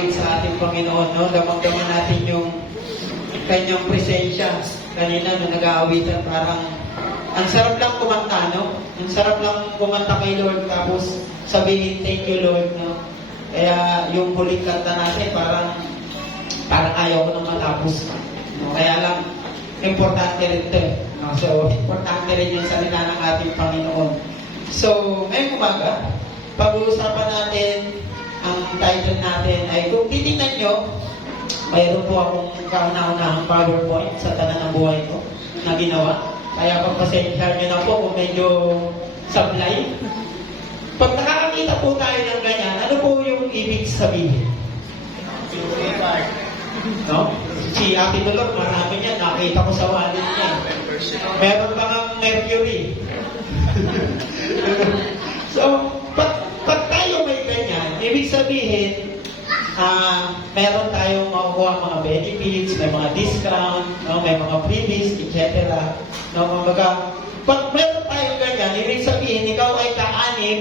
awit sa ating Panginoon, no? Damang-daman natin yung kanyang presensya. Kanina, nung nag-aawitan, parang ang sarap lang kumanta, no? Ang sarap lang kumanta kay Lord, tapos sabihin, thank you, Lord, no? Kaya yung huling kanta natin, parang ayaw ko nang matapos. No? Kaya lang, importante rin ito. No? So, importante rin yung salita ng ating Panginoon. So, ngayong umaga, pag-uusapan natin, ang title natin ay, kung titignan nyo, mayroon po akong kauna-unahang PowerPoint sa tanan ng buhay ko na ginawa. Kaya pagpasensya nyo na po kung medyo sablay. Pag nakakakita po tayo ng ganyan, ano po yung ibig sabihin? No? Si Ate Dolor, marami niya, nakita ko sa wallet niya. Meron pa ng Mercury. So, pag tayo may ganyan, ibig sabihin, meron tayong makukuha mga benefits, may mga discount, no, may mga freebies, etc. No, pag meron tayong ganyan, ibig sabihin, ikaw ay kaanib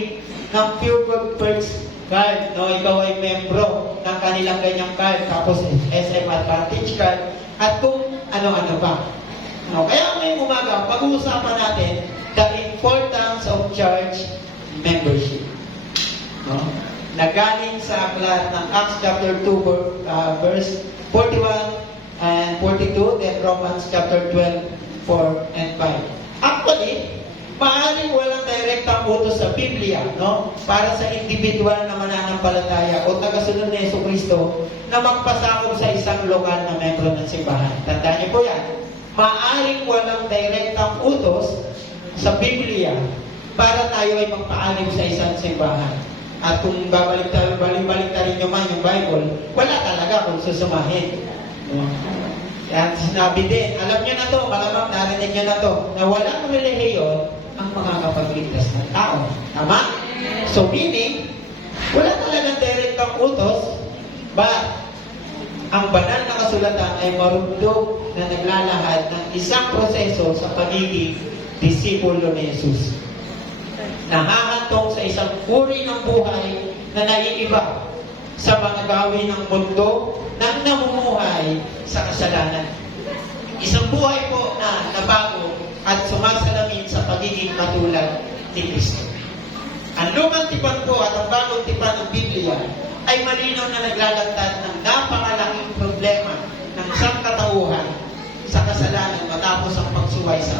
ng Pure Gold Perks card, no, ikaw ay membro ng kanilang ganyang card, tapos SM Advantage card, at kung ano-ano pa. No, kaya ngayong umaga, pag-uusapan natin the importance of church membership. No? Nagaling sa aklat ng Acts chapter 2 verse 41 and 42, then Romans chapter 12, 4 and 5. Actually, maaaring walang direktang utos sa Biblia, no? Para sa individual na mananampalataya o tagasunod ni Jesucristo na magpasakop sa isang lokal na membro ng simbahan. Tandaan niyo po yan. Maaaring walang direktang utos sa Biblia para tayo ay magpaalim sa isang simbahan. At kung balik ta rin naman yung Bible, wala talaga kung susumahin. Kaya sinabi din, alam nyo na to, malamang narinig nyo na to, na walang relihiyon ang makakapagligtas ng tao. Tama? So meaning, wala talagang direktang utos, but ang banal na kasulatan ay marundog na naglalahad ng isang proseso sa pagiging disipulo ni Jesus. Nahahantong sa isang uri ng buhay na naiiba sa mga gawin ng mundo na namumuhay sa kasalanan. Isang buhay po na nabago at sumasalamin sa pagiging katulad ni Kristo. Ang lumang tipan po at ang bagong tipan ng Biblia ay malinaw na naglalantad ng napakalaking problema ng sangkatauhan sa kasalanan matapos ang pagsuway sa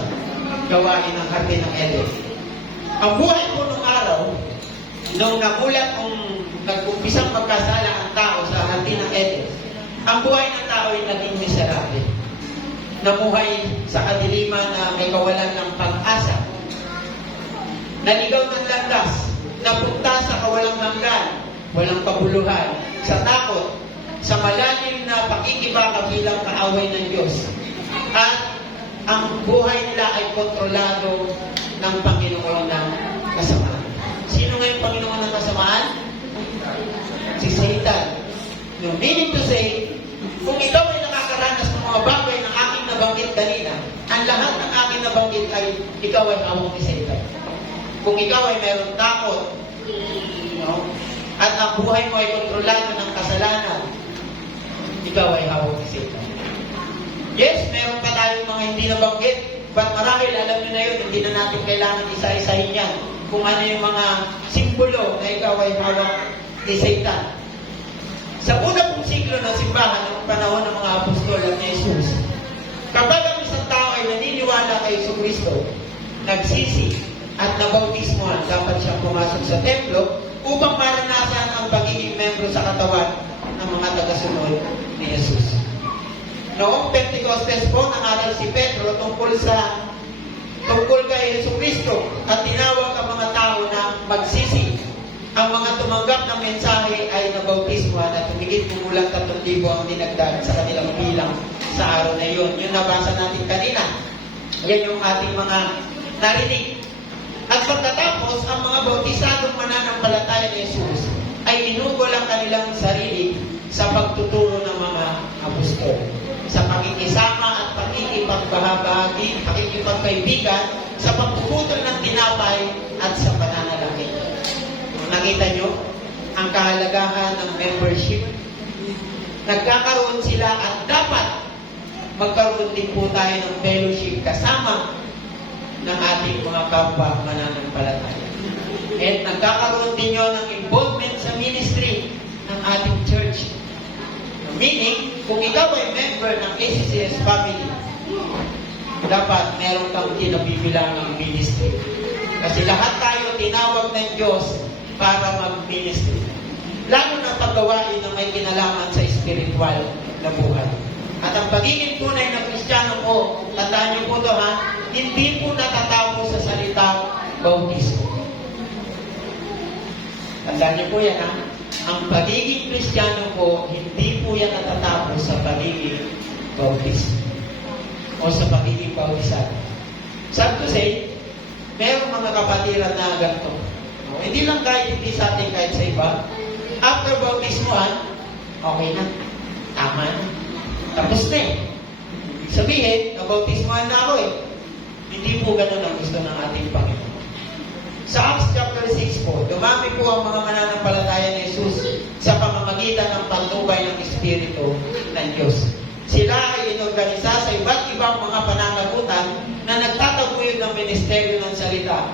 gawain ng Hardin ng Eden. Ang buhay po nung araw, nung namulat kung nag-umpisang magkasala ang tao sa Hardin ng Eden, ang buhay ng tao ay naging miserable. Namuhay sa kadiliman na may kawalan ng pag-asa. Naligaw ng landas, napunta sa kawalang hanggan, walang kabuluhan, sa takot, sa malalim na pakikibaka bilang kaaway ng Diyos. At ang buhay nila ay kontrolado ng Panginoon ng kasamaan. Sino nga yung Panginoon ng kasamaan? Si Satan. No, meaning to say, kung ikaw ay nakakaranas ng mga bagay na aking nabanggit kanina, ang lahat ng aking nabanggit ay ikaw ay hawak ni Satan. Kung ikaw ay mayroong takot, no, at ang buhay mo ay kontrolado ng kasalanan, ikaw ay hawak ni Satan. Yes, meron pa tayong mga hindi nabanggit, but marahil alam nyo na yun, hindi na natin kailangan isa-isahin yan kung ano yung mga simbolo na ikaw ay hawak ni Satan. Sa unang pong siglo ng simbahan, ng panahon ng mga apostol at ni Jesus, kapag ang isang tao ay naniniwala kay Jesucristo, nagsisi at nabautismohan, dapat siyang pumasok sa templo upang maranasan ang pagiging membro sa katawan ng mga tagasunod ni Jesus. Noong Pentecostes po, nangaral si Pedro tungkol kay Jesucristo at tinawag ang mga tao na magsisi. Ang mga tumanggap ng mensahe ay nabautismohan at humigit kumulang 3,000 ang dinagdag sa kanilang bilang sa araw na yun. Yung nabasa natin kanina. Yan yung ating mga narinig. At pagkatapos, ang mga bautisadong mananampalataya ni Jesus ay inugol ang kanilang sarili sa pagtuturo ng mga apostol. Sa pakikisama at pakikipagbahabagi, pakikipagkaibigan, sa pagpuputol ng tinapay at sa pananalangin. Nakita nyo ang kahalagahan ng membership nagkakaroon sila at dapat magkaroon din po tayo ng fellowship kasama ng ating mga kapwa mananampalataya. At nagkakaroon din yun ng involvement sa ministry ng ating church. Meaning, kung ikaw ay member ng ACCS family, dapat meron kang kinabibilangang ministry. Kasi lahat tayo tinawag ng Diyos para mag-ministry. Lalo na paggawain na may kinalaman sa spiritual na buhay. At ang pagiging tunay na Kristiyano po, tandaan niyo po ito ha, hindi po natatapos sa salitang bautismo. Tandaan niyo po yan ha. Ang pagiging Kristiyano po, hindi po yan natatapos sa pagiging bautismo o sa pagiging bautisan. Sad to say, merong mga kapatiran na ganito. Hindi lang kahit hindi sa atin, kahit sa iba. After bautismoan, okay na. Tama na. Tapos na eh. Sabihin, nabautismoan na ako eh. Hindi po ganun ang gusto ng ating Panginoon. Sa Acts chapter 6 po, dumami po ang mga mananampalataya ni Jesus sa pamamagitan ng pagtubay ng Espiritu ng Diyos. Sila ay inorganisa sa iba't ibang mga pananagutan na nagtataguyod ng ministeryo ng salita,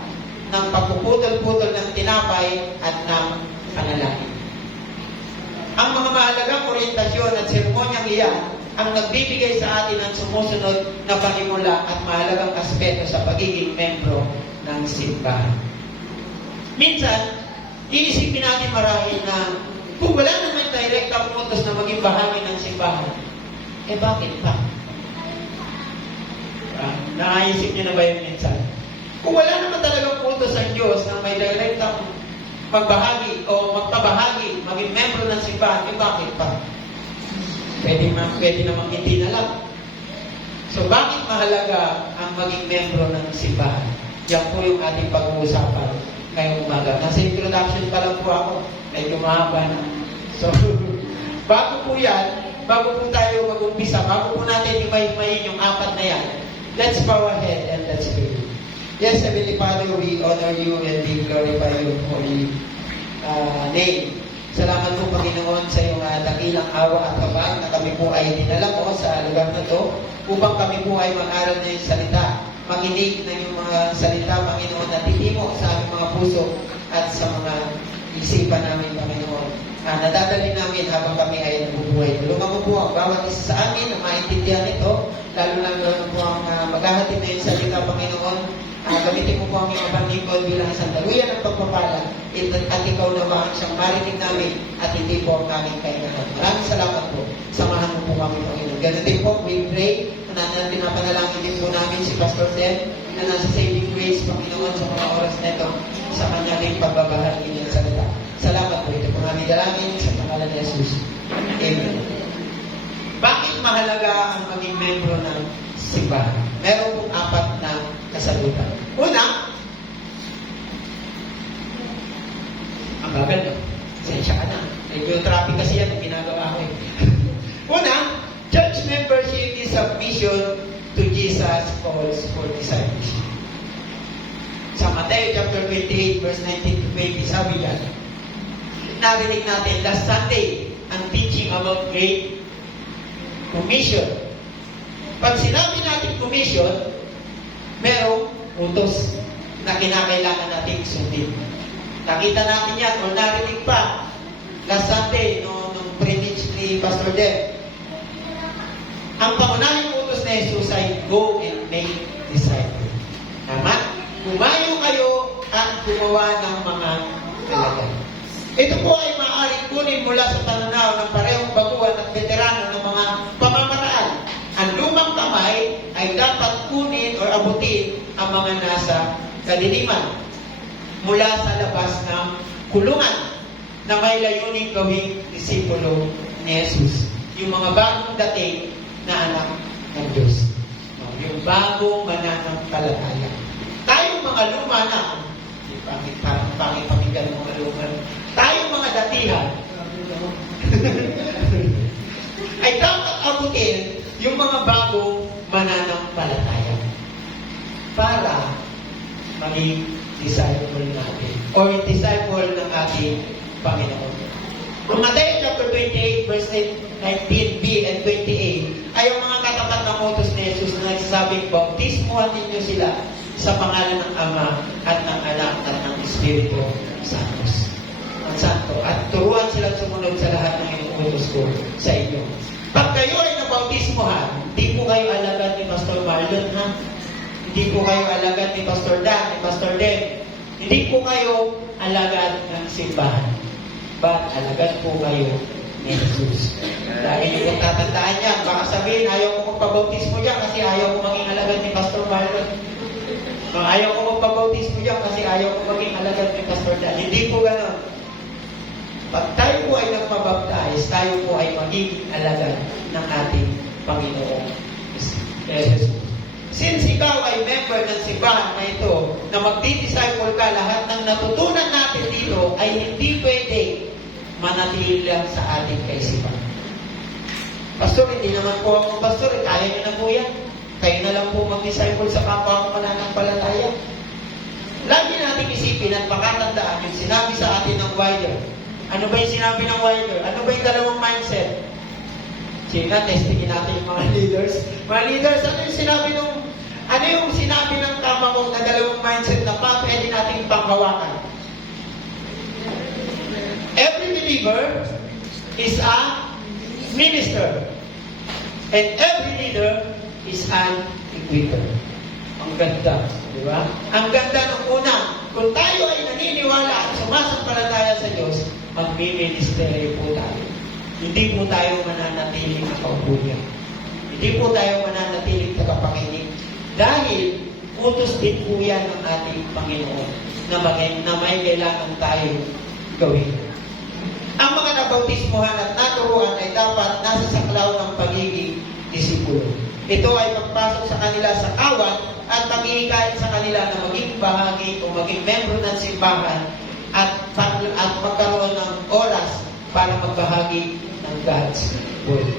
ng pagpuputol-putol ng tinapay at ng panalangin. Ang mga mahalagang orientasyon at seremonyang iyan ang nagbibigay sa atin ng sumusunod na panimula at mahalagang aspeto sa pagiging membro ng simbahan. Minsan, iisipin natin marahil na kung wala naman direktang utos na maging bahagi ng simbahan, eh bakit pa? Naisip niyo na ba yun minsan? Kung wala naman talagang utos ng Diyos na may direktang magbahagi o magpabahagi, maging membro ng simbahan, eh bakit pa? Pwede namang hindi na lang. So, bakit mahalaga ang maging membro ng simbahan? Yan po yung ating pag-uusapan ngayong umaga. Nasa introduction pa lang po ako. Medyo mahaba na. So, bago po yan, bago po tayo mag-umpisa, bago po natin imayin yung apat na yan, let's bow our head and let's pray. Yes, Heavenly Father, we honor you and we glorify your holy name. Salamat po, Panginoon, sa iyong dakilang awa at habag na kami po ay dinala mo sa lugar na ito upang kami po ay mag-aral na yung salita, makinig na yung mga salita, Panginoon, na titimo sa aming mga puso at sa mga isipan namin, Panginoon. Nadadali namin habang kami ay nabubuhay. Tulungan mo po ang bawat isa sa amin na maintindihan ito, lalo lang po ang maghahatid na yung salita, Panginoon. Gamitin mo po ang iyong panlingkod bilang isang daluyan ng pagpapala at ikaw na ba ang siyang marinig namin at hindi po ang aming kailangan. Maraming salamat po. Samahan mo po kami, Panginoon. Ganun din po, we pray na pinapanalangin din po namin si Pastor Ted na nasa saving grace, Panginoon, sa mga oras na ito sa kanyang pagbabahagi ng salita. Salamat po. Ito po namin dalangin sa pangalan ni Jesus. Amen. Bakit mahalaga ang maging membro ng simbahan? Meron pong apat na kasagutan. Una, ang bagal no? Sensya ka na. Medyo traffic kasi yan ang ginagawa ko eh. Una, church membership is submission to Jesus calls for discipleship. Sa Matthew chapter 28 verse 19 to 20, sabi yan, narinig natin last Sunday ang teaching about Great Commission. Pag sinabi natin commission, merong utos na kinakailangan natin sundin. Nakita natin yan o narinig pa last Sunday nung preach ni Pastor Jeff. Ang pangunahing utos na Jesus ay go and make disciples. Tama? Kumayo kayo at gumawa ng mga talaga. Ito po ay maaaring kunin mula sa pananaw ng parehong baguhan at veterano ng mga pamamaraan. Ang lumang kamay ay dapat kunin o abutin ang mga nasa kadiliman mula sa labas ng kulungan na may layuning gawing disipulo ni Jesus. Yung mga bagong dating na anak ng Diyos. Yung bagong mananampalataya. Tayong mga luma na, parang pangipakinggan ng mga luma, tayong mga datihan, ay dapat abutin yung mga bagong mananampalataya para maging disciple natin or disciple ng ating Panginoon. Kung Matthew chapter 28, verse 19b and 28, ay ang mga katapat ng utos ni Jesus na nagsasabing, bautismuhan ninyo sila sa pangalan ng Ama at ng Anak at ng Espiritu Santo. At turuan sila sumunod sa lahat ng inuutos ko sa inyo. Pag kayo ay nabautismuhan, hindi po kayo alagad ni Pastor Marlon, ha? Hindi po kayo alagad ni Pastor Dan, ni Pastor Den. Hindi po kayo alagad ng simbahan. But alagad po kayo ni Jesus. Dahil kung tatandaan niya, baka sabihin, ayaw ko magpabautismo dyan kasi ayaw ko maging alagad ni Pastor Marlon. Ayaw ko magpabautismo dyan kasi ayaw ko maging alagad ni Pastor Dan. Hindi po gano'n. Pag tayo po ay nagpabaptize, tayo po ay magiging alagad ng ating Panginoong Jesus. Since ikaw ay member ng simbahan na ito, na magdi-disciple ka, lahat ng natutunan natin dito ay hindi pwede manatili lang sa ating kaisipan. Pastor, hindi naman po ako pastor, kaya niyo na po yan. Kayo na lang po mag-disciple sa kapwa ko mananampalataya. Lagi natin isipin at pakatandaan yung sinabi sa atin ng wider. Ano ba yung sinabi ng wider? Ano ba yung dalawang mindset? Sige na, testingin natin yung mga leaders. Mga leaders, ano yung sinabi ng tama ko na dalawang mindset na pwede natin panghawakan? Every believer is a minister. And every leader is an equitter. Ang ganda, di ba? Ang ganda ng una, kung tayo ay naniniwala at sumasampalataya sa Diyos, magmi-ministeryo po tayo. Hindi po tayo mananatiling nakaupunya. Hindi po tayo mananatiling tagapakinig. Dahil utos din po yan ng ating Panginoon na may kailangan tayo gawin. Ang mga nabautismuhan at naturuan ay dapat nasa saklaw ng pagiging disipulo. Ito ay pagpasok sa kanila sa kawan at pag-iikain sa kanila na maging bahagi o maging membro ng simbahan at magkaroon ng oras para magbahagi ng God's Word.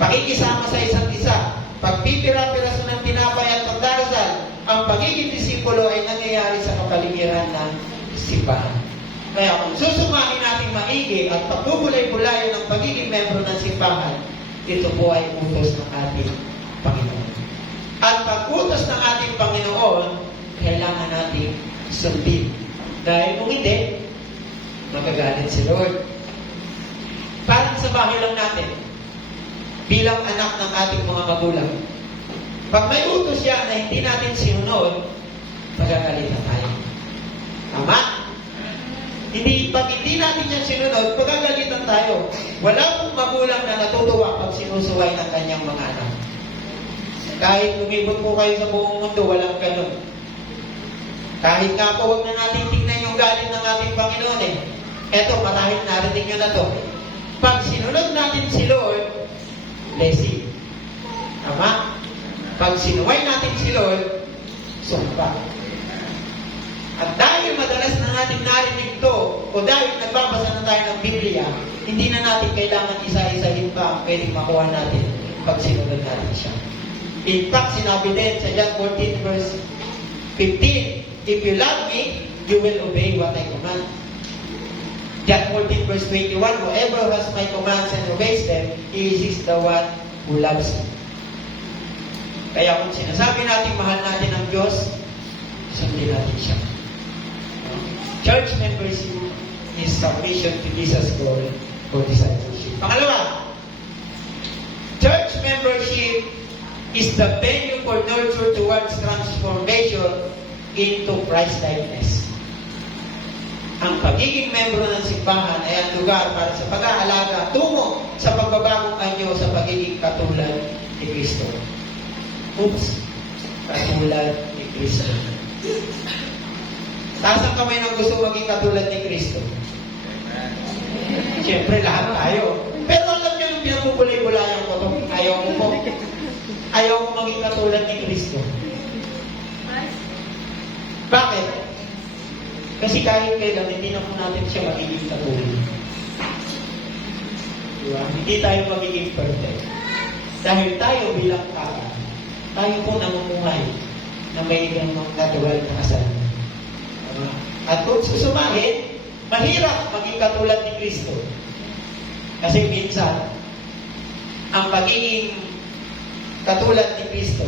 Pakikisama sa isa't isa, pagpipira-piraso ng tinapay at pagdarasal, ang pagiging disipulo ay nangyayari sa kapaligiran ng simbahan. Kaya kung susumahin natin maigi at pagbubulay-bulayan ng pagiging membro ng simbahan, ito po ay utos ng ating Panginoon. At pag-utos ng ating Panginoon, kailangan nating sundin. Dahil kung hindi, magagalit si Lord. Parang sa bahay lang natin, bilang anak ng ating mga magulang. Pag may utos siya na hindi natin sinunod, magagalitan tayo. Tama? Pag hindi natin yan sinunod, magagalitan tayo. Wala pong magulang na natutuwa pag sinusuway ng kanyang mga anak. Kahit lumibot po kayo sa buong mundo, walang ganun. Kahit nga po, huwag na natin tingnan yung galit ng ating Panginoon eh. Eto, marahil narinig nyo na to. Pag sinunod natin si Lord, blessing. Tama? Pag sinuway natin si Lord, sumpa. At dahil madalas na natin narinig to, o dahil nagbabasa na tayo ng Biblia, hindi na natin kailangan isa-isahin pa ang pwedeng makuha natin pag sinunod natin siya. In fact, sinabi din sa John 14 verse 15, if you love me, you will obey what I command. John 14 verse 21, whoever has my commands and obeys them, he is the one who loves me. Kaya kung sinasabi natin mahal natin ang Diyos, sundin natin siya. Church membership is submission to Jesus' goal for discipleship. Pangalawa, church membership is the venue for nurture towards transformation into Christ-likeness. Ang pagiging membro ng simbahan ay ang lugar para sa pag-aalaga tungo sa pagbabagong anyo sa pagiging katulad ni Kristo. Oops! Katulad ni Kristo. Taas ang kamay ng gusto maging katulad ni Kristo. Siyempre, lahat tayo. Pero alam niyo, nung pinapupulay-bulayan ko ito, ayaw ko po. Ayaw ko maging katulad ni Kristo. Bakit? Kasi kahit kailan, hindi na po natin siya magiging katulad. Diba? Hindi tayo magiging perfect. Dahil tayo bilang tao, tayo po namumuhay na may ganang natural na kasalanan. At kung susumahin, Mahirap maging katulad ni Kristo. Kasi minsan, ang pagiging katulad ni Kristo,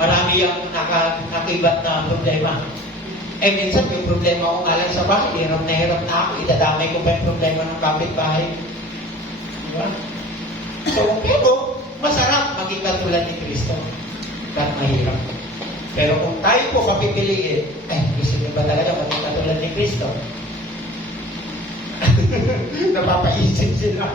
marami ang nakakibat na problema. Minsan yung problema ko nga lang sa bahay, hirap na ako, idadamay ko pa yung problema ng kapitbahay. Diba? So, pero, masarap maging katulad ni Kristo. Kahit mahirap. Pero kung tayo po papipiliin, gusto niyo ba talaga maging katulad ni Kristo? Napapaisip sila.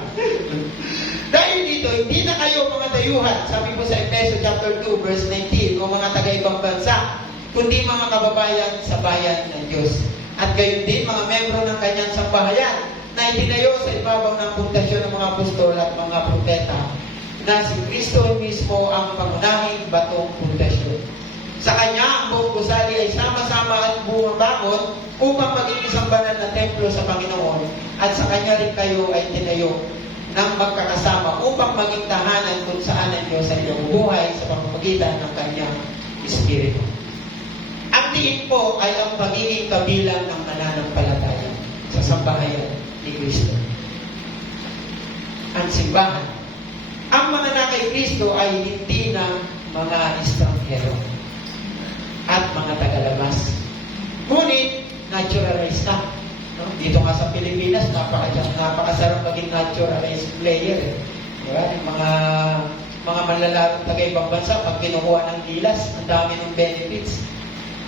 Dahil dito, hindi na kayo mga dayuhan, sabi po sa Efeso chapter 2, verse 19, o mga taga-ibang bansa, kundi mga kababayan sa bayan ng Diyos. At gayon din, mga membro ng kanyang sambahayan, na itinayo sa ibabaw ng pundasyon ng mga apostol at mga propeta, na si Kristo mismo ang pangunahing batong pundasyon. Sa Kanya, ang buong gusali ay sama-sama at bumabangon upang maging isang banal na templo sa Panginoon. At sa Kanya rin kayo ay tinayo ng magkakasama upang maging tahanan kung saan ang Diyos ay iyong buhay sa pamamagitan ng Kanyang Espiritu. Ang diin po ay ang pagiging kabilang ng mananampalataya sa sambahayan ni Kristo. Ang simbahan. Ang mga na kay Kristo ay hindi na mga estranghero at mga tagalabas. Ngunit, naturalized na. No? Dito nga sa Pilipinas, napakasarap maging naturalized player. Diba? Yung mga manlalarong taga-ibang bansa, pag kinukuha ng gilas, ang dami ng benefits.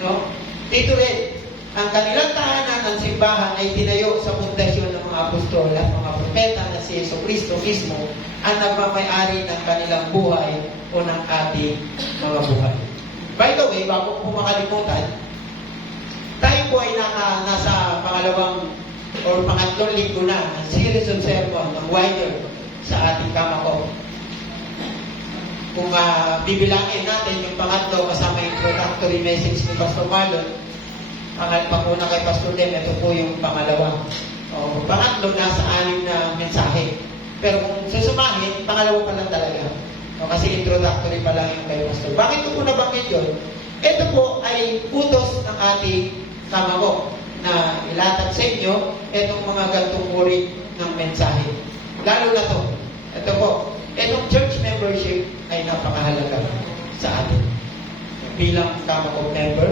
No? Dito rin, ang kanilang tahanan ng simbahan ay tinayo sa pundasyon ng mga apostol at mga propeta na si Yesu Kristo mismo ang nagmamay-ari ng kanilang buhay o ng ating mga buhay. By the way, bago po makalimutan, tayo po ay nasa pangalawang or pangatlong linggo na ng series of sermon ng Wider sa ating kamako. Kung bibilangin natin yung pangatlo kasama yung introductory message ni Pastor Marlon, panguna kay Pastor Dem, ito po yung pangalawa. Pangatlo, nasa 6 na mensahe. Pero kung susumahin, pangalawa pa lang talaga. Kasi introductory pa lang yung kay Pastor. Bakit ko po nabanggit yun? Ito po ay utos ng ating kamako na ilatag sa inyo itong mga gantong uri ng mensahe. Lalo na to. Ito po. Itong church membership ay napakahalaga sa atin. Bilang kamako member,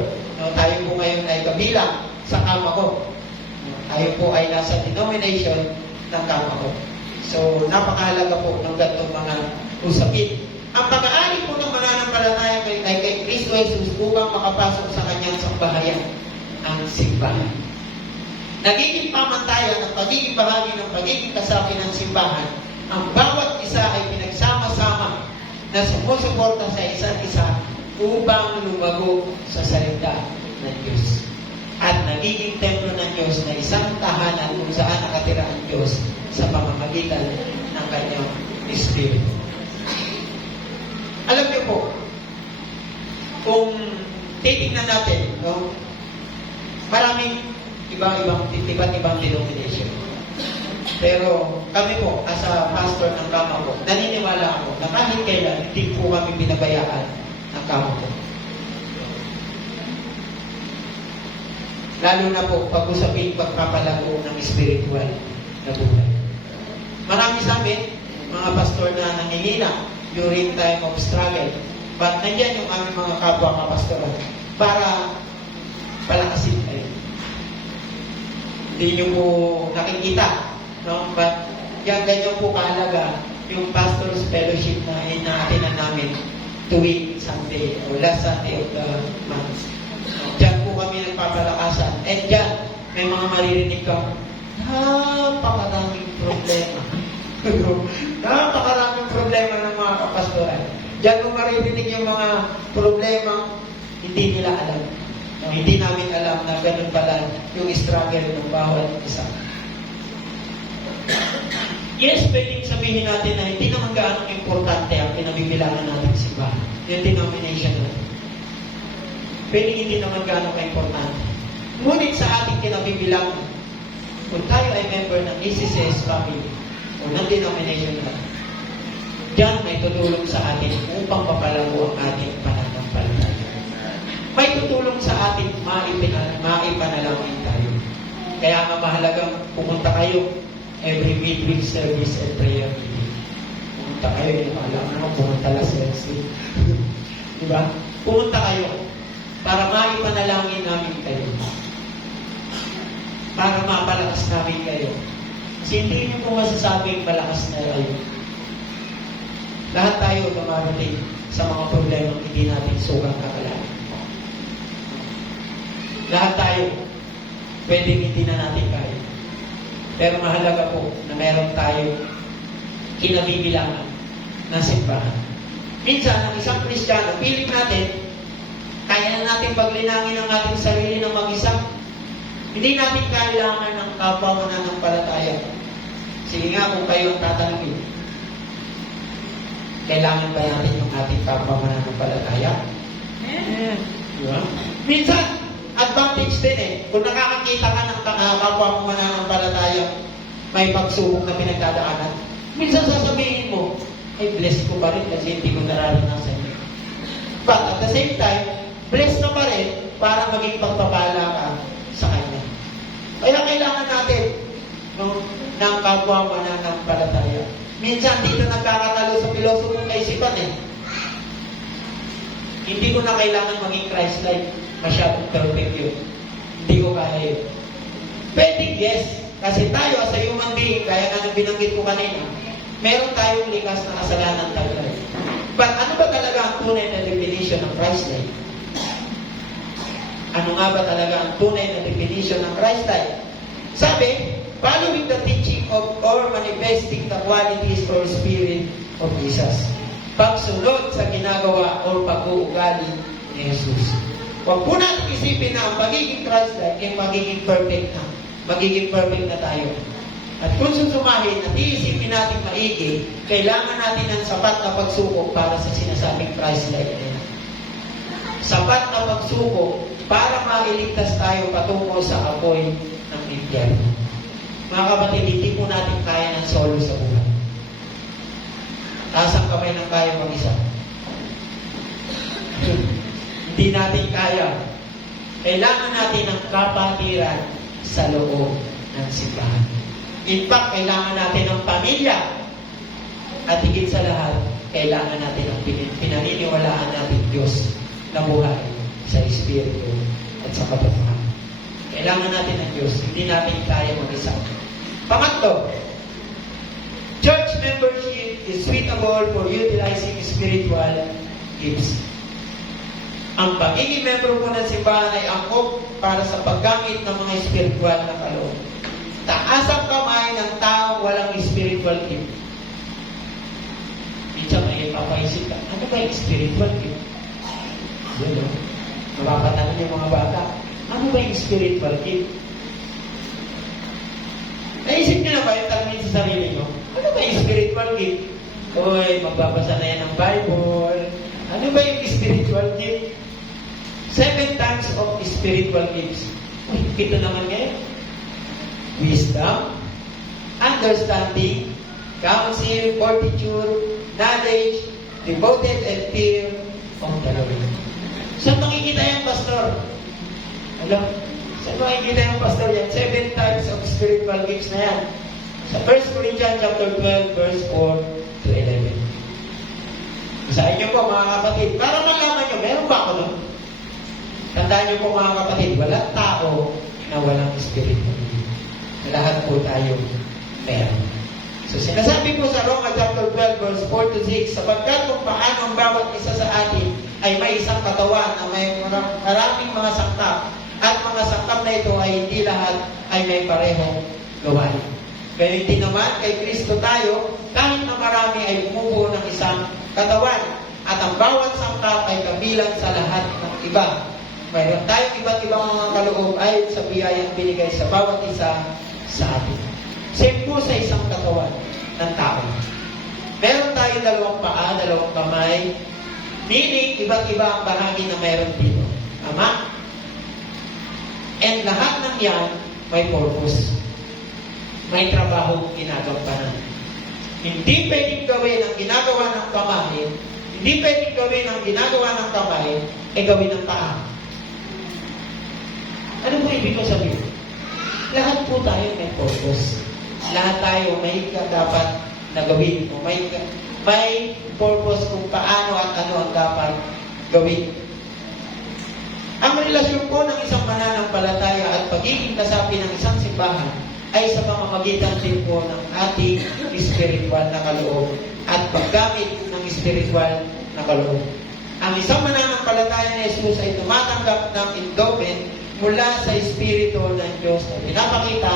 tayo po ngayon ay kabilang sa kamako. Tayo po ay nasa denomination ng kamako. So, napakahalaga po ng gantong mga usapin. Ang pag-aari po ng mananampalataya ay kay Kristo Jesus upang makapasok sa kanyang sambahayan, ang simbahan. Nagiging pamantayan ng pagiging bahagi ng pagiging kasapi ng simbahan, ang bawat isa ay pinagsama-sama na sumusuporta sa isa't isa upang lumago sa salita ng Diyos. At nagiging templo ng Diyos na isang tahanan kung saan nakatira ang Diyos sa pamamagitan ng kanyang Espiritu. Alam niyo po, kung titignan natin, no, maraming iba't ibang denomination. Pero kami po, as a pastor ng kamako, naniniwala ako na kahit kailan, hindi po kami pinabayaan ng kamako. Lalo na po, pag-usapin pagpapalago ng spiritual na buhay. Marami sa amin, mga pastor na nangingina during time of struggle. But nandiyan yung aming mga kapwa kapastoran para palakasin kayo. Hindi nyo po nakikita, no? But yan, ganyan po kahalaga yung pastor's fellowship na inaatinan namin tuwing Sunday o last Sunday of the month. Diyan po kami nagpapalakasan. And diyan, may mga maririnig kang napakaraming problema. Napakaraming problema ng mga kapastoran. Diyan mo maririnig yung mga problema hindi nila alam. Hindi namin alam na ganun pala yung struggle ng bawat isa. Yes, pwedeng sabihin natin na hindi naman gaano importante ang pinabibilangan natin sa simbahan. Yung denomination natin. Pwedeng hindi naman gaano ka-importante. Ngunit sa ating kinabibilangan, kung tayo ay member ng ECCS family o ng denomination natin, diyan may tutulong sa atin upang papalago ang ating pananampalataya. May tutulong sa atin maipanalangin tayo. Kaya nga mahalagang pumunta kayo every midweek service and prayer meeting. Pumunta kayo, yung alam naman, pumunta lang sa diba? Pumunta kayo para maipanalangin namin kayo. Para mapalakas namin kayo. Kasi hindi nyo po masasabing malakas na kayo. Lahat tayo dumarating sa mga problema hindi natin sukat kakalain. Lahat tayo, pwedeng hindi na natin kaya. Pero mahalaga po na meron tayo kinabibilangan na simbahan. Minsan, ang isang Kristiyano, piling natin, kaya na natin paglinangin ang ating sarili ng mag-isa. Hindi natin kailangan ng kapwa mananampalataya. Sige nga, kung kayo ang tatanungin, kailangan ba natin yung ating kapwa mananampalataya? Diba? Minsan, advantage din eh. Kung nakakakita ka ng kapwa mo mananampalataya, may pagsubok na pinagdadaanan, minsan sasabihin mo, ay blessed ko pa rin kasi hindi ko nararanasan yun. But at the same time, blessed ka pa rin para maging pagpapala ka sa Kanya. Kaya kailangan natin ng kapwa mananampalataya. Minsan dito nagkakatalo sa pilosopong kaisipan eh. Hindi ko na kailangan maging Christ-like. Masyadong perfect yun. Hindi ko kaya yun. Pwede yes. Kasi tayo as a human being, kaya nga nang binanggit ko kanina, meron tayong likas na kasalanan talaga. But ano ba talaga ang tunay na definition ng Christ-like? Ano nga ba talaga ang tunay na definition ng Christ-like? Sabi, following the teaching of or manifesting the qualities or spirit of Jesus. Pagsunod sa ginagawa o pag-uugali ni Jesus. Huwag po natin isipin na ang pagiging Christ-like ay magiging perfect na. Magiging perfect na tayo. At kung susumahin at iisipin natin maigi, kailangan natin ng sapat na pagsubok para sa sinasabing Christ-like na yan. Sapat na pagsubok para mailigtas tayo patungo sa apoy ng impyerno. Mga kapatid, hindi po natin kaya ng solo sa buhay. Taas ang kamay ng kaya mag-isa. Hindi natin kaya. Kailangan natin ng kapatiran sa loob ng simbahan. In fact, kailangan natin ng pamilya. At higit sa lahat, kailangan natin ng pinaniniwalaan natin Diyos na buhay sa Espiritu at sa katotohanan. Kailangan natin ng Diyos. Hindi natin kaya mag-isa. Pangatlo, church membership is suitable for utilizing spiritual gifts. Ang pagiging membro po ng simbahan ay angkop para sa paggamit ng mga spiritual na kaloob. Taas ang kamay ng taong walang spiritual gift. Minsan may ipapaisip ka, ano ba yung spiritual gift? Yun o. Mapapatanong yung mga bata, ano ba yung spiritual gift? Naisip niyo na ba yung tanongin sa sarili nyo? Ano ba yung spiritual gift? Uy, magbabasa na yan ng Bible. Ano ba yung spiritual gift? 7 types of spiritual gifts. Uy, ito naman ngayon. Wisdom, understanding, counsel, fortitude, knowledge, devoted, and fear of the Lord. Saan makikita yan, Pastor? Alam, saan makikita yung Pastor yan? 7 types of spiritual gifts na yan. Sa 1 Corinthians chapter 12, verse 4 to 11. Basahin niyo po, mga kapatid. Para malaman niyo, meron ba ako nun? Tandaan niyo po, mga kapatid, walang tao na walang spiritual gift. Lahat po tayo meron. So, sinasabi po sa Roma chapter 12, verse 4 to 6, sapagkat kung paano ang bawat isa sa atin ay may isang katawan na may maraming mga sangkap, at mga sangkap na ito ay hindi lahat ay may parehong gawain. Kaya hindi naman kay Kristo tayo, kahit na marami ay bumubuo ng isang katawan, at ang bawat sangkap ay kabilang sa lahat ng iba. Mayroon tayong iba't ibang mga kaloob ayon sa biyayang binigay sa bawat isa sa atin. Same po sa isang katawan ng tao. Meron tayong 2 paa, 2 kamay, meaning iba't iba ang bahagi na meron dito. Tama? And lahat ng yan may purpose. May trabaho ginagampanan. Hindi pwedeng gawin ang ginagawa ng kamay, hindi pwedeng gawin ang ginagawa ng kamay, gawin ng paa. Ano po ibig ko sabihin? Lahat po tayo may purpose. Lahat tayo may dapat na gawin. May purpose kung paano at ano ang dapat gawin. Ang relasyon po ng isang mananampalataya at pagiging kasapi ng isang simbahan ay sa pamamagitan din po ng ating spiritual na kaloob at paggamit ng spiritual na kaloob. Ang isang mananampalataya ni Jesus ay tumatanggap ng endowment mula sa Espiritu ng Diyos na pinapakita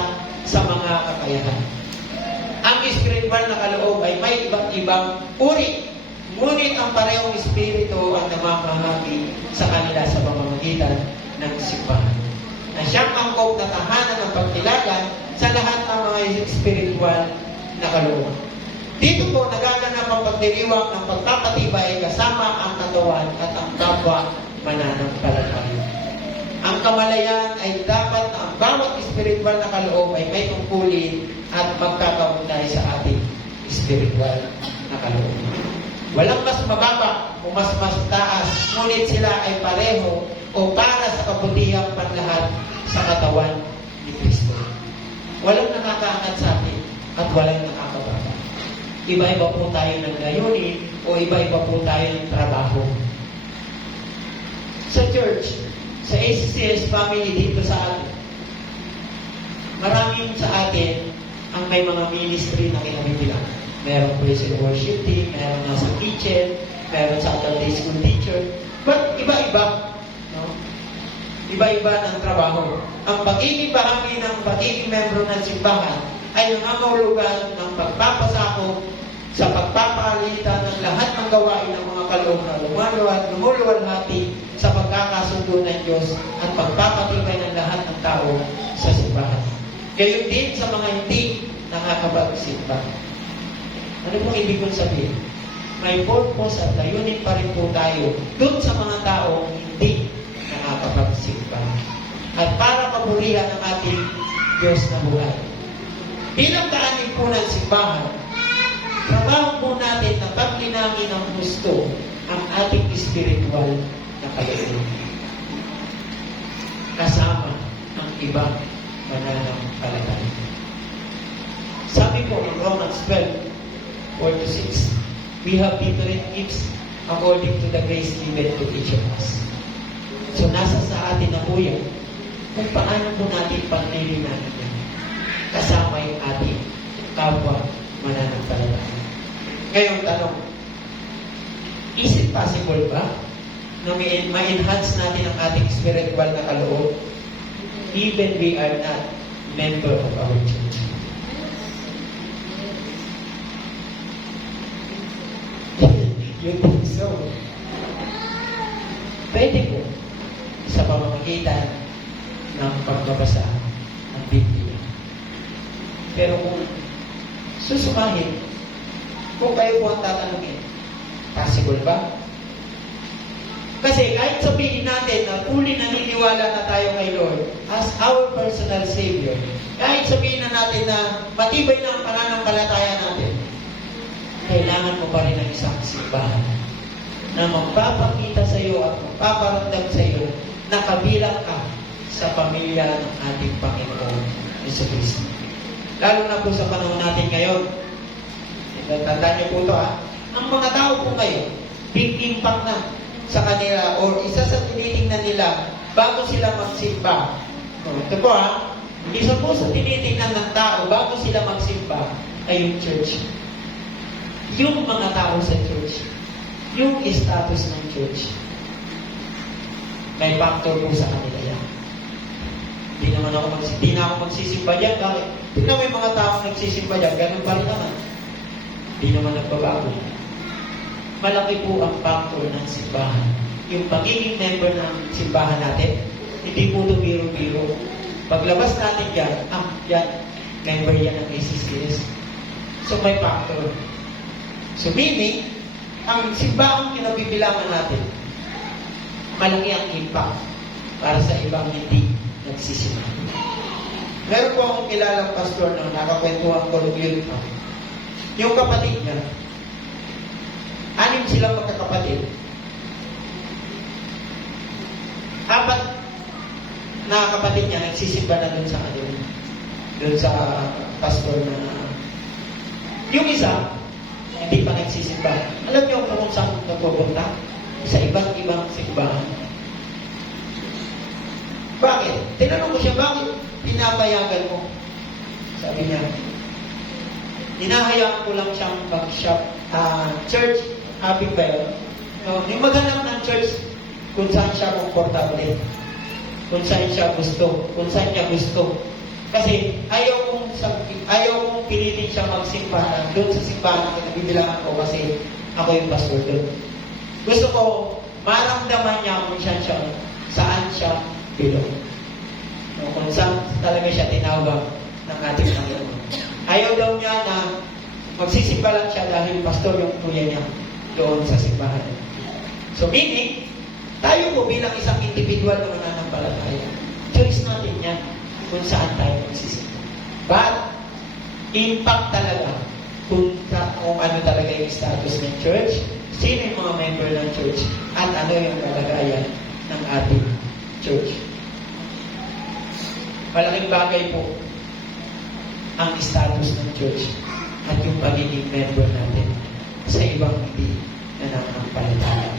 sa mga kakayahan. Ang spiritual na kaloob ay may iba't ibang uri, ngunit ang parehong Espiritu ang namamahagi sa kanila sa pamamagitan ng simbahan, na siyang angkop na tahanan ng pagtilagan sa lahat ng mga spiritual na kaloob. Dito po nagaganap ang pagdiriwang ng pagpapatibay kasama ang katawan at ang kapwa mananampalataya. Ang kamalayan ay dapat na ang bawat spiritual na kaloob ay may tungkulin at magkakaugnay sa ating spiritual na kaloob. Walang mas mababa o mas taas, ngunit sila ay pareho o para sa kabutihang panlahat sa katawan ni Kristo. Walang nakakaangat sa atin at walang nakakababa. Iba-iba po tayo ng layunin o iba-iba po tayo ng trabaho. Sa church, sa ACCS family dito sa atin, maraming sa atin ang may mga ministry na kinabibilang. Merong praise and worship team, meron nasa kitchen, meron sa Saturday school teacher. But iba-iba, no? Iba-iba ng trabaho. Ang pagiging bahagi ng pagiging membro ng simbahan ay nangangahulugan ng pagpapasakop sa pagpapalitan ng lahat ng gawain ng mga kaloob na lumuluwalhati sa pagkakasundo ng Diyos at pagpapatibay ng lahat ng tao sa simbahan. Gayon din sa mga hindi nakakapagsimba. Ano pong ibig kong sabihin? May purpose at layunin pa rin po tayo dun sa mga taong hindi nakakapagsimba. At para paburihan ang ating Diyos na buhay. Bilang kaanin po ng simbahan, trabaho po natin na paglinangin ng gusto ang ating spiritual na kaloob. Kasama ang ibang mananampalataya. Sabi po in Romans 12:4-6, we have different gifts according to the grace given to each of us. So nasa sa atin na po yan kung paano po natin paglilinanin yan. Kasama yung ating kapwa mananampalataya. Ngayong tanong, is it possible ba na ma-enhance natin ang ating spiritual na kaloob even we are not member of our church? You think so? Pwede po sa pamamagitan ng pagbabasa ng Biblia. Pero kung susumahin, kung kayo po ang tatanungin, possible ba? Kasi kahit sabihin natin na fully naniniwala na tayo kay Lord as our personal Savior, kahit sabihin na natin na matibay na ang pananampalataya natin, kailangan mo pa rin ng isang simbahan na magpapakita sa iyo at magpaparamdam sa iyo na kabilang ka sa pamilya ng ating Panginoon Jesucristo. Lalo na po sa panahon natin ngayon, tandaan niyo po ito ang mga tao po ngayon, big impact na sa kanila o isa sa tinitingnan nila bago sila magsimba. Ito po isa po sa tinitingnan ng tao bago sila magsimba ay yung church. Yung mga tao sa church, yung status ng church, may factor po sa kanila yan. Hindi na ako magsisimba dyan. Bakit? Tingnan mo yung mga tao nagsisimba dyan, ganun pa rin naman. Hindi naman nagbabago. Malaki po ang factor ng simbahan. Yung pagiging member ng simbahan natin, hindi po ito biro-biro. Paglabas natin yan, yan, member yan ng ACCS. So may factor. So meaning, ang simbahang kinabibilangan natin, malaki ang impact para sa ibang hindi nagsisimba. Meron po akong kilalang pastor na nakakwentuhan ko yun. Yung kapatid niya, 6 silang magkakapatid. 4 na kapatid niya nagsisimba na dun sa kanila. doon sa pastor na yung isa, hindi pa nagsisimba. Alam niyo kung saan nagpupunta? Sa iba't ibang simbahan. Bakit? Tinanong ko siya, bakit pinapayagan mo? Sabi niya, hinahayaan ko lang siyang mag-shop, church, happy ba yun? No, yung maghanap ng church kung saan siya komportable, kung saan siya gusto, kung saan niya gusto. Kasi ayaw kong pilitin siya magsimbahan doon sa simbahan na nabibilangan ko kasi ako yung pastor doon. Gusto ko maramdaman niya kung saan siya bilog. No, kung saan talaga siya tinawag ng ating Panginoon. Ayaw daw niya na magsisimba lang siya dahil pastor yung kuya niya doon sa simbahan. So meaning, tayo po bilang isang individual na mananampalataya, choice natin yan kung saan tayo magsisimba. But, impact talaga kung ano talaga yung status ng church, sino yung mga member ng church, at ano yung kalagayan ng ating church. Malaking bagay po ang status ng church at yung pagiging member natin sa ibang hindi nananampalataya.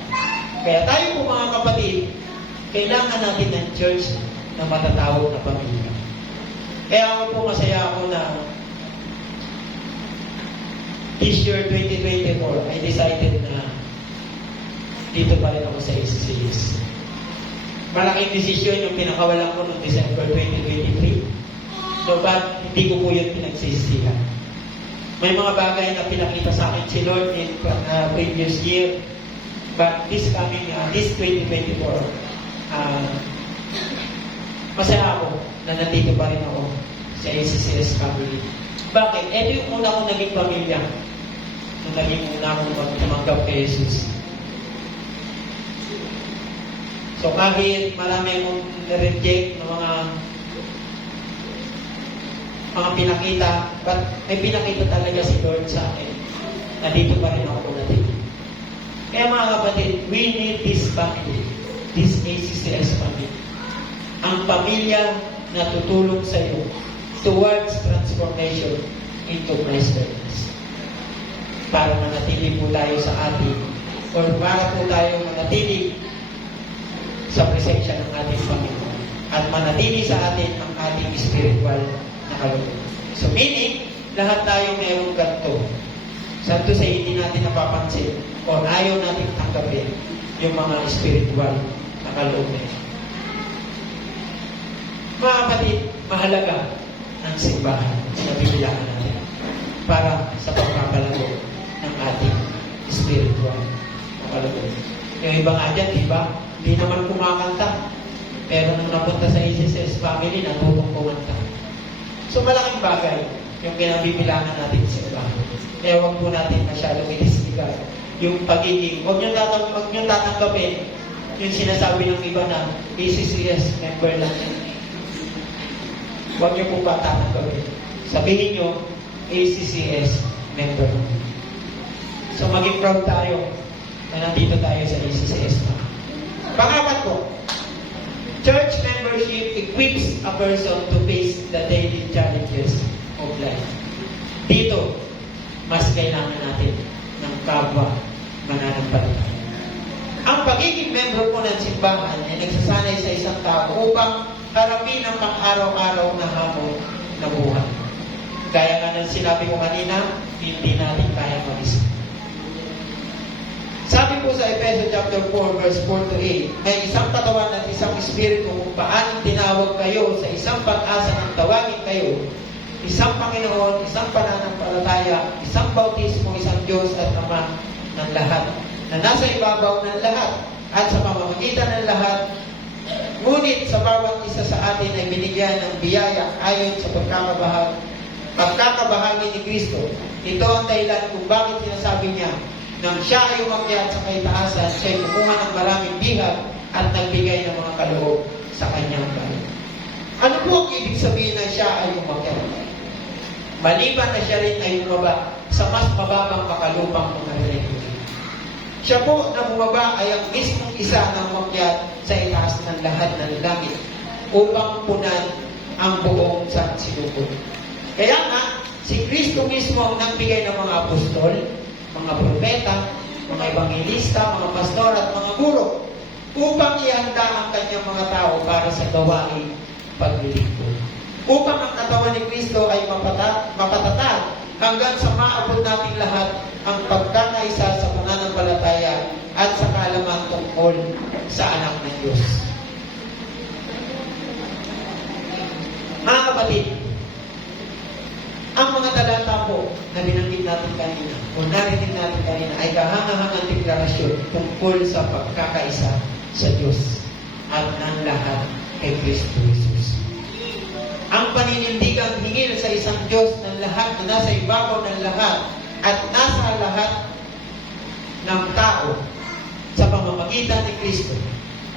Kaya tayo po mga kapatid, kailangan natin ng church na matatawag na pamilya. Kaya ako po masaya ako na this year 2024, I decided na dito pa rin ako sa ACCS. Malaking desisyon yung pinakawalan ko noong December 2023. So, but hindi ko po yun pinagsisisihan. May mga bagay na pinakita sa akin si Lord in previous year. But this 2024, masaya ako na nandito pa rin ako sa ACCS family. Bakit? Ito yung una kong naging pamilya. Nung naging una akong tumanggap kay Jesus. So kahit marami akong reject ng mga pinakita, but may pinakita talaga si Lord sa akin. Nandito pa rin ako natin. Kaya mga kapatid, we need this family, this ACCS family. Ang pamilya na tutulong sa iyo towards transformation into Christ-likeness. Para manatili po tayo sa ating, or para po tayo manatili sa presensya ng ating Panginoon at manatili sa atin ang ating spiritual na kalooban. So meaning, lahat tayo mayroong ganito. Santo sa hindi natin napapansin o ayaw natin tanggapin yung mga spiritual na kalooban. Mga kapatid, mahalaga ang simbahan na bibilangan natin para sa pagpapalago ng ating spiritual na kalooban. Yung iba nga dyan, diba? Hindi naman kumakanta. Pero nung napunta sa ACCS family, natutong kumanta. So malaking bagay yung pinabibilangan natin sa iba. Kaya huwag po natin masyadong inisligan yung pagiging, huwag nyo tatanggapin yung sinasabi ng iba na ACCS member lang yan. Huwag nyo po ba tatanggapin. Sabihin nyo, ACCS member. So maging proud tayo na nandito tayo sa ACCS na. Pangapat ko, church membership equips a person to face the daily challenges of life. Dito, mas kailangan natin ng kapwa mananampalataya. Ang pagiging member po ng simbahan ay nagsasanay sa isang tao upang harapin ang pang-araw-araw na hamon na buhay. Gaya nga ng sinabi ko kanina, hindi natin kaya mag-isip. Sabi po sa Efeso chapter 4, verse 4 to 8, may isang katawan at isang espiritu kung paano tinawag kayo sa isang pag-asa ng tawagin kayo, isang Panginoon, isang pananampalataya, isang bautismo, isang Diyos at Ama ng lahat, na nasa ibabaw ng lahat at sa pamamagitan ng lahat. Ngunit sa bawat isa sa atin ay binigyan ng biyaya ayon sa pagkakabahagi ni Kristo. Ito ang dahilan kung bakit sinasabi niya, nang siya ay umakyat sa kaitaasan, siya ay kumuha ng maraming bihag at nagbigay ng mga kaloob sa kanyang bayan. Ano po ang ibig sabihin na siya ay umakyat? Maliban na siya rin ay bumaba sa mas mababang makalupang mga relihiyon. Siya po na bumaba ay ang mismong isa ng umakyat sa itaas ng lahat ng langit upang punan ang buong sansinukoy. Kaya nga, si Kristo mismo ang nagbigay ng mga apostol, mga propeta, mga evangelista, mga pastor at mga guro upang ihanda ang kanyang mga tao para sa gawaing paglilingkod. Upang ang katawan ni Kristo ay mapatatag hanggang sa maabot nating lahat ang pagkakaisa sa pananampalataya at sa kaalaman tungkol sa anak ng Diyos. Mga kapatid, ang mga talata po na binanggit natin kanina, o narinig natin kanina, ay kahangahangang deklarasyon tungkol sa pagkakaisa sa Diyos at ng lahat kay Kristo Jesus. Ang paninindigang hingil sa isang Diyos ng lahat na nasa ibabaw ng lahat at nasa lahat ng tao sa pamamagitan ni Kristo,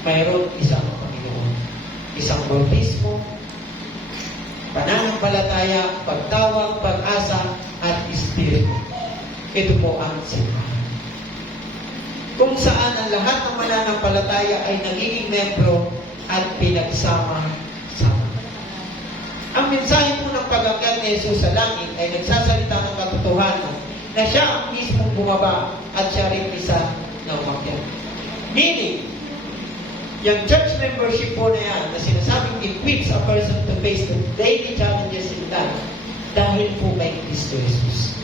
mayroon isang Panginoon, isang bautismo, pananampalataya, pagtawag, pag-asa, at Espiritu. Ito po ang simbahan. Kung saan ang lahat ng mananampalataya ay nagiging membro at pinagsama-sama. Ang mensahe po ng pag-akyat ni Jesus sa langit ay nagsasalita ng katotohanan na siya ang mismong bumaba at siya rin isa na umakyat. Meaning, yung church membership po na yan na sinasabing equips a person to face the daily challenges in life dahil po kay Kristo Jesus.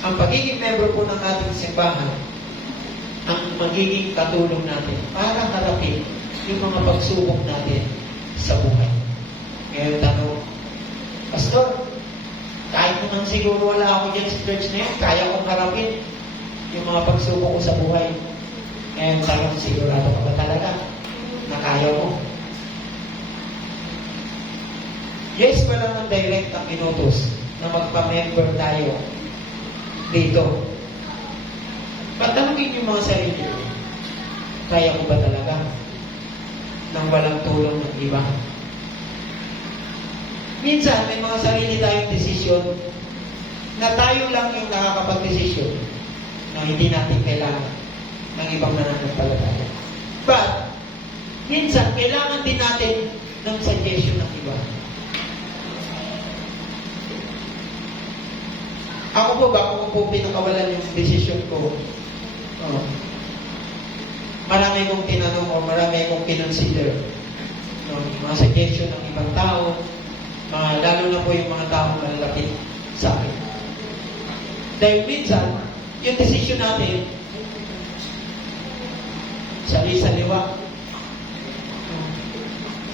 Ang pagiging member po ng ating simbahan ang magiging katulong natin para harapin yung mga pagsubok natin sa buhay. Ngayon tanong, Pastor, kahit naman siguro wala ako dyan sa church na yan, kaya kong harapin yung mga pagsubok ko sa buhay. And tanong, sigurado ka ba talaga na kaya mo? Yes pa lang ng direct ang inutos na magpa-member tayo dito. Patanungin yung mga sarili ko, kaya ko ba talaga nang walang tulong ng iba? Minsan, may mga sarili tayong desisyon na tayo lang yung nakakapag-desisyon na hindi natin kailangan ng ibang mananampalataya. But, minsan, kailangan din natin ng suggestion ng iba. Ako po, bago ko po pinakawalan yung desisyon ko, marami kong tinanong o marami kong kinonsider. Mga suggestion ng ibang tao, lalo na po yung mga taong malalapit sa akin. Dahil minsan, yung desisyon natin, sali-saliwa.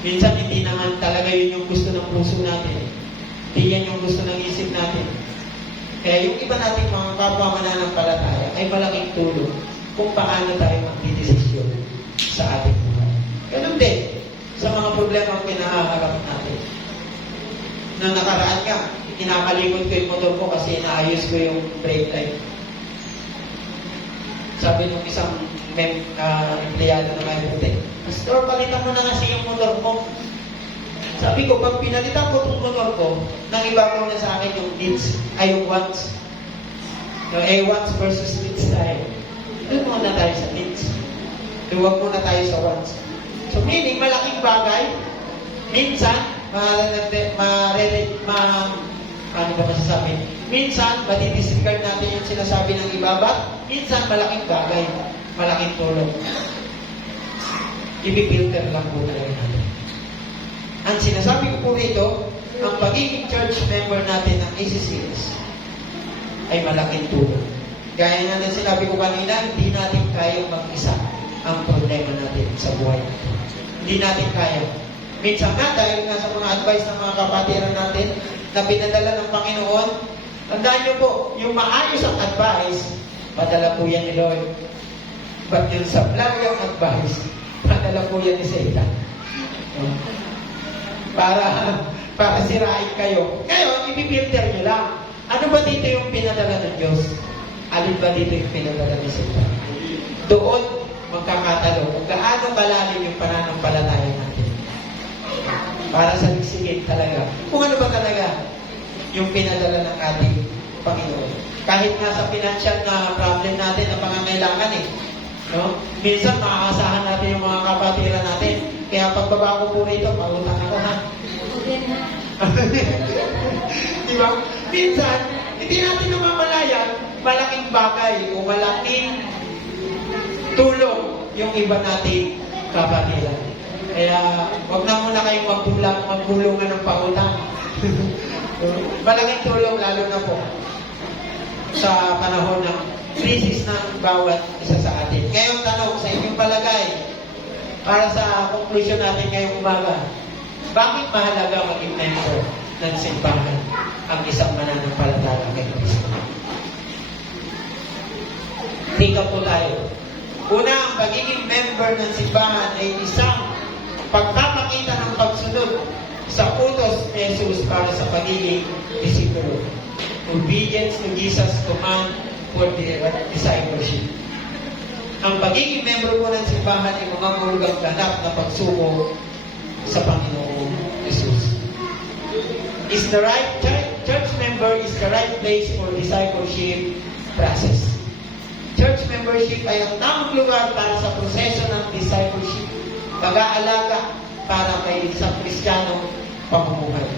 Minsan, hindi naman talaga yun yung gusto ng puso natin. Hindi yan yung gusto ng isip natin. Kaya yung iba nating mga kapwa mananampalataya ay malaking tulong kung paano tayo magdidesisyon sa ating buhay. Ganun din sa mga problema ang kinaharap natin. Nang nakaraan nga, kinakalikot ko yung motor ko kasi inaayos ko yung brake light. Sabi nung isang empleyado na may puti, Pastor, palitan mo na kasi yung motor mo. Sabi ko, pag pinalitan ko itong motor ko, nang ibabaw na sa akin yung needs, ay yung wants. Yung wants versus needs tayo. Doon muna tayo sa needs. Huwag muna tayo sa wants. So meaning, malaking bagay, minsan, ano ba masasabi? Minsan, matidisregard natin yung sinasabi ng iba, but minsan, malaking bagay, malaking tulong. Ibipilter lang po talaga natin. Ang sinasabi ko po rito, ang pagiging church member natin ng ACCS ay malaking tulong. Gaya nga na sinabi ko kanina, hindi natin kaya mag-isa ang problema natin sa buhay natin. Hindi natin kaya. Minsan nga, dahil nga sa mga advice ng mga kapatiran natin na pinadala ng Panginoon, tandaan niyo po, yung maayos ang advice, padala po yan ni Lord. But yung sablayang advice, padala po yan ni Satan. Para sirain kayo. Ngayon, ipipilter nyo lang. Ano ba dito yung pinadala ng Diyos? Alin ba dito yung pinadala ni Satan? Doon, magkakatalo kung gaano kalalim yung pananampalataya natin. Para sa lisigit talaga. Kung ano ba talaga yung pinadala ng ating Panginoon. Kahit nga sa financial na problem natin na pangangailangan no? Minsan makakasahan natin yung mga kapatiran natin. Kaya pagbaba ko po rito, pautang ako ha. Di ba? Minsan, hindi natin namamalayan, malaking bagay o malaking tulong yung iba nating kapatiran. Kaya, wag na muna kayong magbulungan ng pautang. Malaking tulong lalo na po sa panahon ng krisis ng bawat isa sa atin. Ngayon, tanong sa inyong palagay, para sa conclusion natin ngayong umaga, bakit mahalaga maging member ng simbahan ang isang mananampalataya kay Kristo? Tika po tayo. Una, ang pagiging member ng simbahan ay isang pagpapakita ng pagsunod sa utos ni Jesus para sa pagiging disipulo. Obedience to Jesus' command for the discipleship. Ang pagiging membro po ng simbahan ay mangangulugang ganap na pagsubok sa Panginoong Jesus. Is the right church member is the right place for discipleship process. Church membership ay ang tamang lugar para sa proseso ng discipleship, pag-aalaga para kay isang Kristiyanong pamumuhay.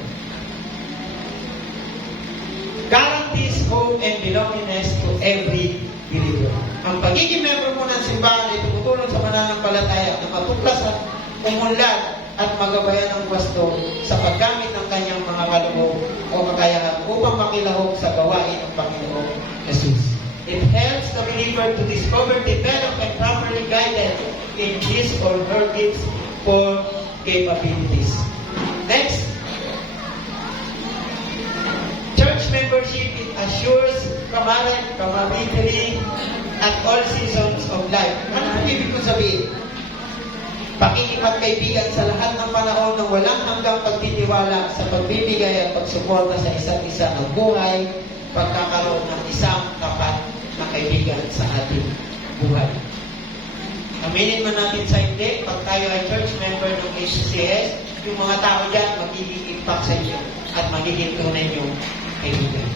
Guarantees hope and belongingness to every believer. Ang pagiging member mo ng simbahan ay tumutulong sa mananampalataya na matuklasan, umunlad at magabayan ng wasto sa paggamit ng kanyang mga kaloob o kakayahan upang makilahok sa gawain ng Panginoong Jesus. It helps the believer to discover, develop, and properly guided in his or her gifts for capabilities. Next, church membership assures camaraderie at all seasons of life. Ano ang ibig ko sabihin? Pakikipagkaibigan sa lahat ng panahon ng walang hanggang pagtitiwala sa pagbibigay at pagsuporta sa isa't isa ng buhay, pagkakaroon ng isang tapat na kaibigan sa ating buhay. Aminin man natin sa hindi, pag tayo ay church member ng HCS, yung mga tao dyan magiging impact sa inyo at magiging tunay niyong kaibigan.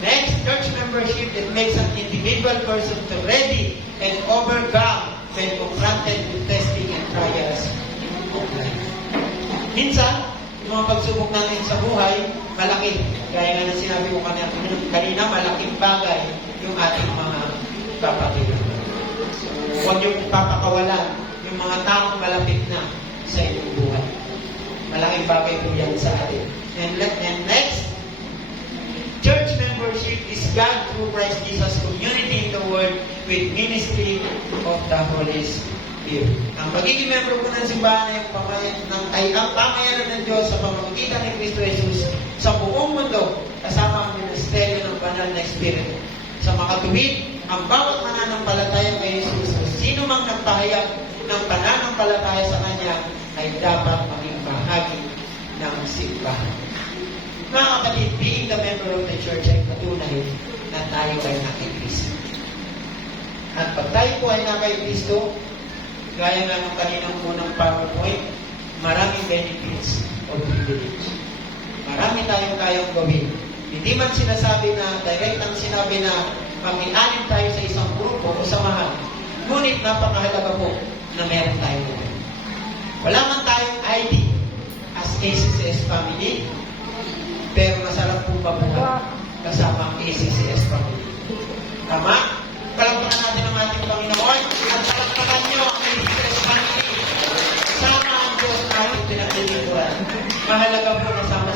Next, church membership, it makes an individual person to ready and overcome when confronted with testing and trials of life. Minsan, yung mga pagsubok natin sa buhay, malaki. Gaya nga na sinabi ko kanina, malaking bagay yung ating mga kapatid. Huwag yung papakawalan yung mga taong malapit na sa inyong buhay. Malaking bagay po yan sa atin. And next, church membership is God through Christ Jesus community in the world with ministry of the Holy Spirit. Ang pagiging member po ng simbahan ay ang pamayanan ng Diyos sa pamamagitan ni Kristo Jesus sa buong mundo kasama ang ministeryo ng banal na Espiritu. Sa makatuwid, ang bawat mananampalataya kay Jesus o sino mang nagpahayag ng pananampalataya sa Kanya ay dapat maging bahagi ng simbahan. Mga kapatid, being the member of the church ay patunay na tayo ay nakay Kristo. At pag tayo po ay nakay Kristo, gaya nga ng kaninang unang PowerPoint, maraming benefits o privilege. Marami tayong kayang gawin. Hindi man sinasabi na, direct ang sinabi na pag-ialim tayo sa isang grupo o samahan, ngunit napakahalaga po na meron tayong gawin. Wala man tayong ID as ACCS family, pero masarap po mabuhay kasama ang ACCS family. Tama?